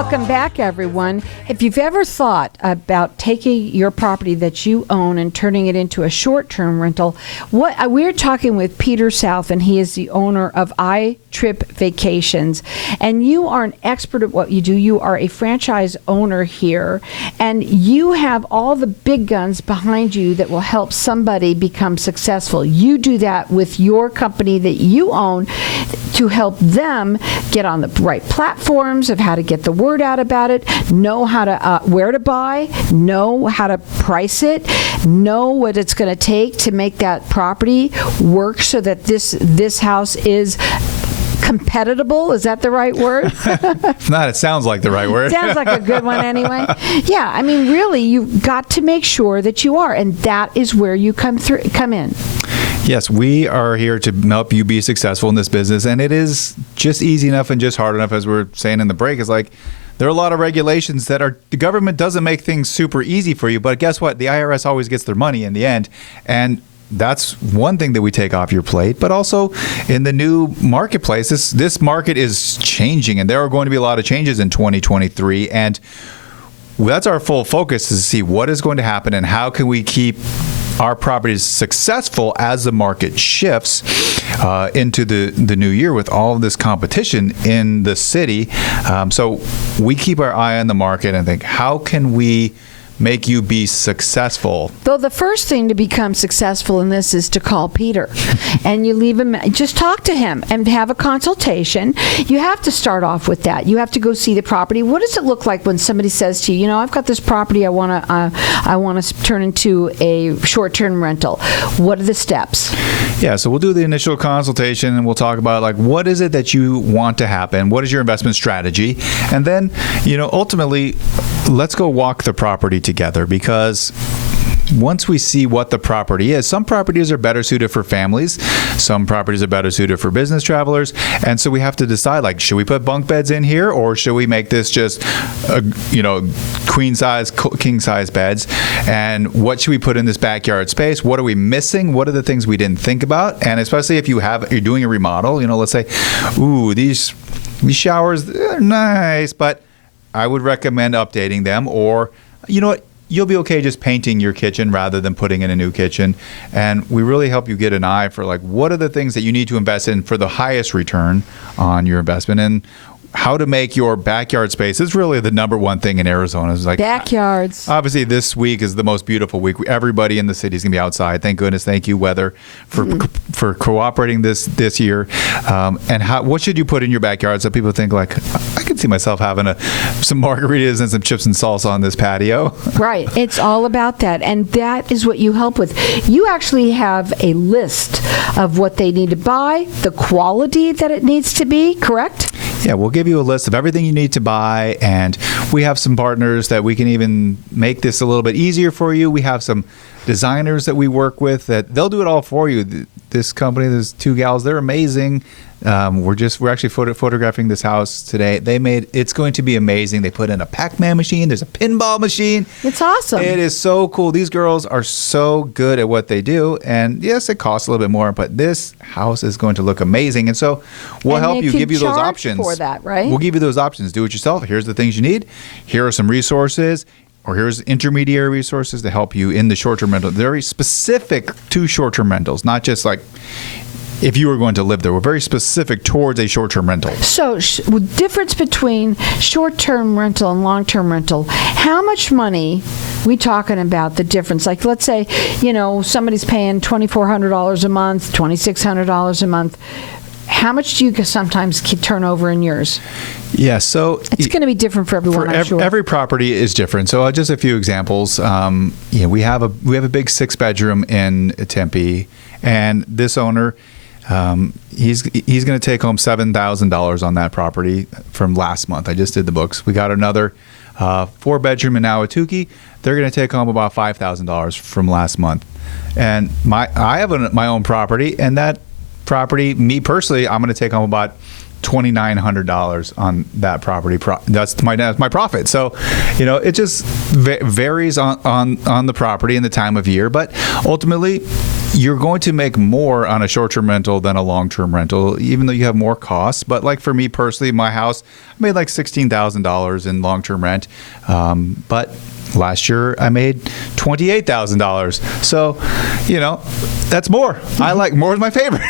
Welcome back, everyone. If you've ever thought about taking your property that you own and turning it into a short-term rental, we're talking with Peter South, and he is the owner of iTrip Vacations. And you are an expert at what you do. You are a franchise owner here, and you have all the big guns behind you that will help somebody become successful. You do that with your company that you own to help them get on the right platforms of how to get the word out about it, know how to where to buy, know how to price it, know what it's going to take to make that property work so that this house is competitable. Is that the right word? If not, it sounds like the right word. Sounds like a good one anyway. Yeah, I mean, really, you've got to make sure that you are, and that is where you come in. Yes, we are here to help you be successful in this business, and it is just easy enough and just hard enough, as we're saying in the break. Is like there are a lot of regulations that the government doesn't make things super easy for you, but guess what? The IRS always gets their money in the end, and that's one thing that we take off your plate. But also in the new marketplace, this market is changing, and there are going to be a lot of changes in 2023, and that's our full focus, is to see what is going to happen and how can we keep our properties successful as the market shifts into the new year with all of this competition in the city. So we keep our eye on the market and think, how can we make you be successful? Though the first thing to become successful in this is to call Peter and you leave him, just talk to him and have a consultation. You have to start off with that. You have to go see the property. What does it look like when somebody says to you, I've got this property I want to turn into a short-term rental? What are the steps? Yeah, so we'll do the initial consultation and we'll talk about like what is it that you want to happen? What is your investment strategy? And then, ultimately, let's go walk the property together, because once we see what the property is, some properties are better suited for families, some properties are better suited for business travelers, and so we have to decide, like, should we put bunk beds in here, or should we make this just queen size, king size beds? And what should we put in this backyard space? What are we missing? What are the things we didn't think about? And especially if you're doing a remodel, let's say, ooh, these showers, they're nice, but I would recommend updating them, or you know what? You'll be okay just painting your kitchen rather than putting in a new kitchen. And we really help you get an eye for like what are the things that you need to invest in for the highest return on your investment, and how to make your backyard space is really the number one thing in Arizona. Is like backyards. Obviously, this week is the most beautiful week. Everybody in the city is going to be outside. Thank goodness. Thank you, weather, for cooperating this year. And what should you put in your backyard so people think like, I can see myself having some margaritas and some chips and salsa on this patio. Right. It's all about that, and that is what you help with. You actually have a list of what they need to buy, the quality that it needs to be. Correct? Yeah, we'll give you a list of everything you need to buy, and we have some partners that we can even make this a little bit easier for you. We have some designers that we work with that they'll do it all for you. This company, there's two gals, they're amazing. We're actually photographing this house today. It's going to be amazing. They put in a Pac-Man machine. There's a pinball machine. It's awesome. It is so cool. These girls are so good at what they do. And yes, it costs a little bit more, but this house is going to look amazing. And so we'll help you, give you those options. For that, right? We'll give you those options. Do it yourself. Here's the things you need. Here are some resources. Or here's intermediary resources to help you in the short-term rental. They're very specific to short-term rentals, not just like if you were going to live there. We're very specific towards a short-term rental. So difference between short-term rental and long-term rental, how much money we talking about, the difference? Like, let's say, somebody's paying $2,400 a month, $2,600 a month. How much do you sometimes turn over in yours? Yeah, so it's going to be different for everyone. I'm sure. Every property is different. So just a few examples. We have a big 6-bedroom in Tempe, and this owner, he's going to take home $7,000 on that property from last month. I just did the books. We got another 4-bedroom in Ahwatukee. They're going to take home about $5,000 from last month. And I have my own property, and that property, me personally, I'm going to take home about $2,900 on that property. That's my profit. So, it just varies on the property and the time of year. But ultimately, you're going to make more on a short-term rental than a long-term rental, even though you have more costs. But like for me personally, my house, I made like $16,000 in long-term rent. But last year I made $28,000. So, that's more. I like more is my favorite.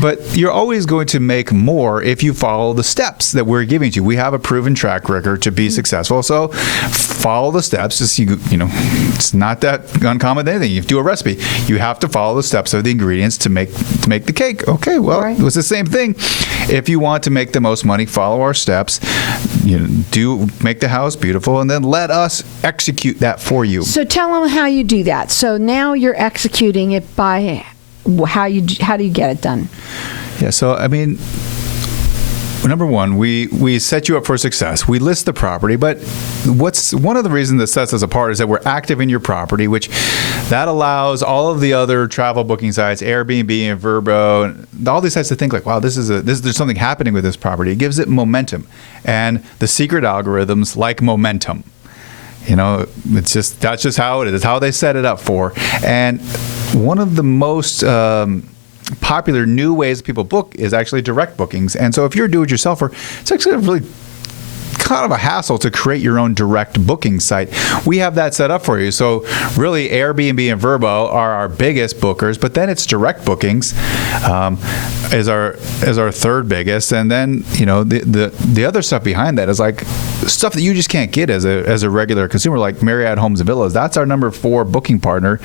But you're always going to make more if you follow the steps that we're giving to you. We have a proven track record to be successful. So follow the steps. It's not that uncommon anything. You do a recipe. You have to follow the steps of the ingredients to make the cake. Okay, well, right. It was the same thing. If you want to make the most money, follow our steps. Do make the house beautiful, and then let us execute that for you. So tell them how you do that. So now you're executing it by how do you get it done? Yeah. So number one, we set you up for success. We list the property, but what's one of the reasons that sets us apart is that we're active in your property, which that allows all of the other travel booking sites, Airbnb and Vrbo, and all these sites to think like, wow, there's something happening with this property. It gives it momentum, and the secret algorithms like momentum. That's just how it is. It's how they set it up for. And one of the most popular new ways people book is actually direct bookings. And so if you're a do-it-yourselfer, it's actually really kind of a hassle to create your own direct booking site. We have that set up for you. So really, Airbnb and Vrbo are our biggest bookers, but then it's direct bookings is our third biggest, and then the other stuff behind that is like stuff that you just can't get as a regular consumer, like Marriott Homes and Villas. That's our number 4 booking partner,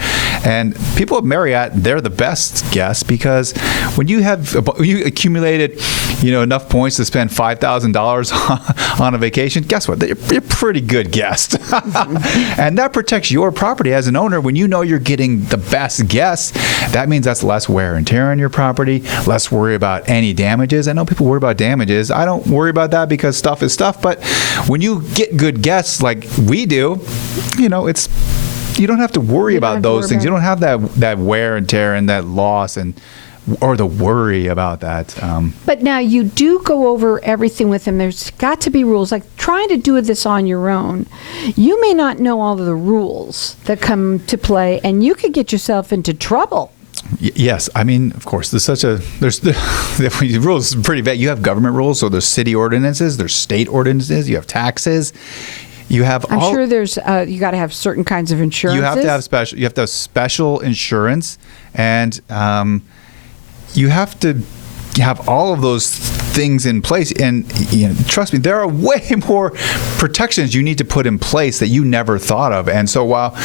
and people at Marriott, they're the best guests because when you accumulated enough points to spend $5,000 on a vacation, guess what? You're a pretty good guest. And that protects your property as an owner. When you know you're getting the best guests, that means that's less wear and tear on your property, less worry about any damages. I know people worry about damages. I don't worry about that because stuff is stuff. But when you get good guests like we do, you don't have to worry about those things. You don't have that wear and tear and that loss or the worry about that. But now you do go over everything with them. There's got to be rules. Like trying to do this on your own, you may not know all of the rules that come to play, and you could get yourself into trouble. Yes. Of course, the rules are pretty vague. You have government rules, so there's city ordinances, there's state ordinances, you have taxes. I'm sure there's you got to have certain kinds of insurance. You have to have special insurance, and you have to have all of those things in place. And trust me, there are way more protections you need to put in place that you never thought of. And so while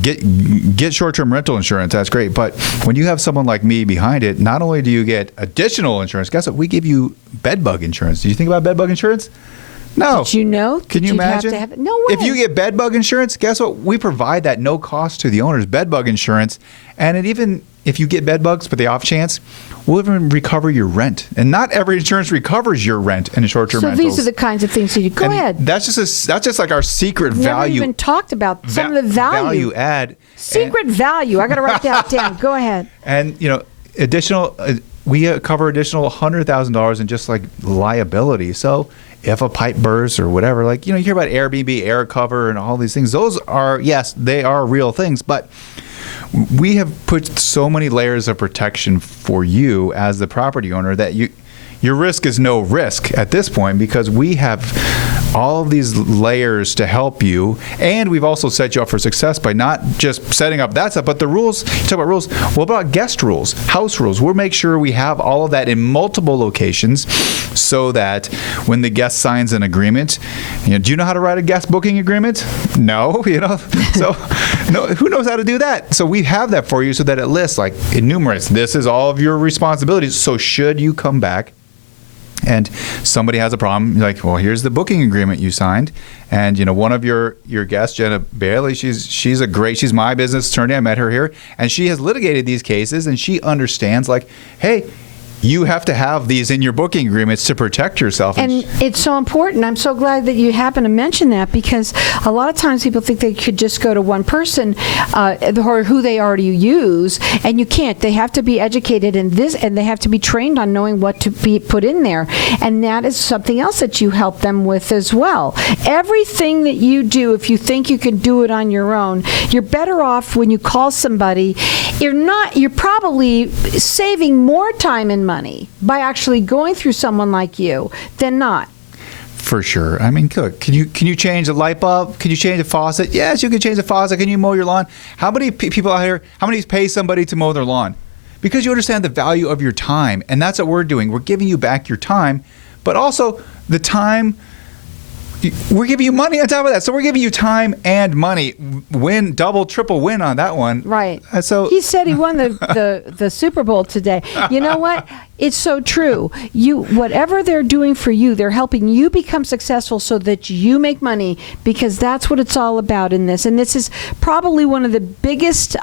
get short-term rental insurance, that's great. But when you have someone like me behind it, not only do you get additional insurance, guess what? We give you bed bug insurance. Did you think about bed bug insurance? No. Did you know? Can you imagine? Have to have it? No way. If you get bed bug insurance, guess what? We provide that no cost to the owners, bed bug insurance. And even if you get bed bugs for the off chance, we'll even recover your rent. And not every insurance recovers your rent in short-term rentals. So these are the kinds of things you go ahead. That's just like our secret value. Never even talked about some of the value add. Secret value. I got to write that down. Go ahead. And additional. We cover additional $100,000 in just like liability. So if a pipe bursts or whatever, you hear about Airbnb air cover and all these things. Those are, yes, they are real things, but we have put so many layers of protection for you as the property owner that your risk is no risk at this point, because we have all of these layers to help you, and we've also set you up for success by not just setting up that stuff, but the rules. You talk about rules. What about guest rules, house rules? We'll make sure we have all of that in multiple locations, so that when the guest signs an agreement, do you know how to write a guest booking agreement? No, so no, who knows how to do that? So we have that for you, so that it lists, enumerates, this is all of your responsibilities. So should you come back and somebody has a problem, well, here's the booking agreement you signed. And, one of your guests, Jenna Bailey, she's my business attorney. I met her here, and she has litigated these cases, and she understands, hey, you have to have these in your booking agreements to protect yourself. And it's so important. I'm so glad that you happen to mention that, because a lot of times people think they could just go to one person or who they already use, and you can't. They have to be educated in this, and they have to be trained on knowing what to be put in there. And that is something else that you help them with as well. Everything that you do, if you think you can do it on your own, you're better off when you call somebody. You're probably saving more time and money by actually going through someone like you than not. For sure. I mean, look, can you change the light bulb? Can you change the faucet? Yes, you can change the faucet. Can you mow your lawn? How many people out here, how many pay somebody to mow their lawn? Because you understand the value of your time. And that's what we're doing. We're giving you back your time, but also the time. We're giving you money on top of that. So we're giving you time and money. Win, double, triple win on that one. Right. So he said he won the Super Bowl today. You know what? It's so true. Whatever they're doing for you, they're helping you become successful so that you make money, because that's what it's all about in this. And this is probably one of the biggest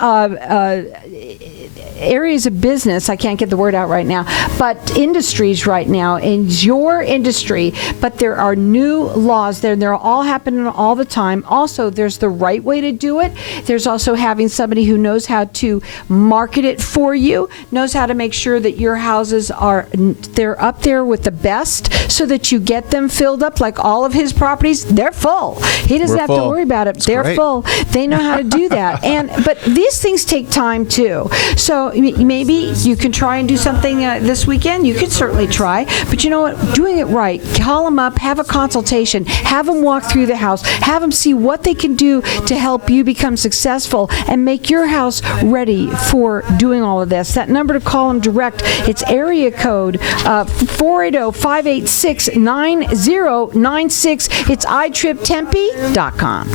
areas of business, I can't get the word out right now, but industries right now, in your industry, but there are new laws there, and they're all happening all the time. Also, there's the right way to do it. There's also having somebody who knows how to market it for you, knows how to make sure that your houses they're up there with the best, so that you get them filled up. Like all of his properties, they're full. He doesn't have to worry about it. They're great. Full. They know how to do that. But these things take time too. So maybe you can try and do something this weekend. You could certainly try. But you know what? Doing it right. Call them up, have a consultation, have them walk through the house, have them see what they can do to help you become successful and make your house ready for doing all of this. That number to call them direct, it's area code 480-586-9096. It's iTripTempe.com.